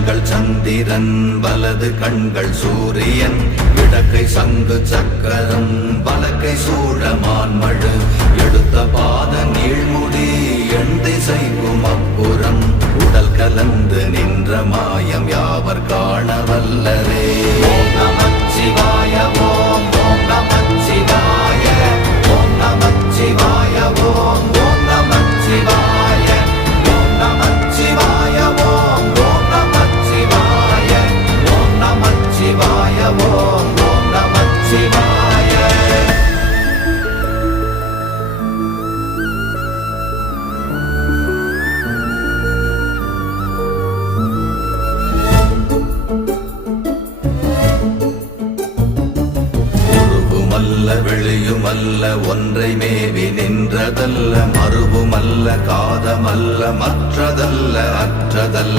கண்கள் சந்திரன் வலது கண்கள் சூரியன் இடக்கை சங்கு சக்கரம் வலக்கை சூழமான்மழு எடுத்த பாத நீழ்முடி எண் திசைக்கும் அப்புறம் உடல் கலந்து நின்ற மாயம் யாவர் காண வல்லரே. ஓம் நமச்சிவாய ஓம் ஓம் நமச்சிவாய ஓம் நமச்சிவாய ஓம் ஓம் நமச்சிவாய ஓம் நமச்சிவாய ஓம் ஓம் நமச்சிவாய ஓம் நமச்சிவாய ஓம் ஓம் நமச்சிவாய. வெளியுமல்ல ஒன்றை மேவி நின்றதல்ல மறுவுமல்ல காதமல்ல மற்றதல்ல அற்றதல்ல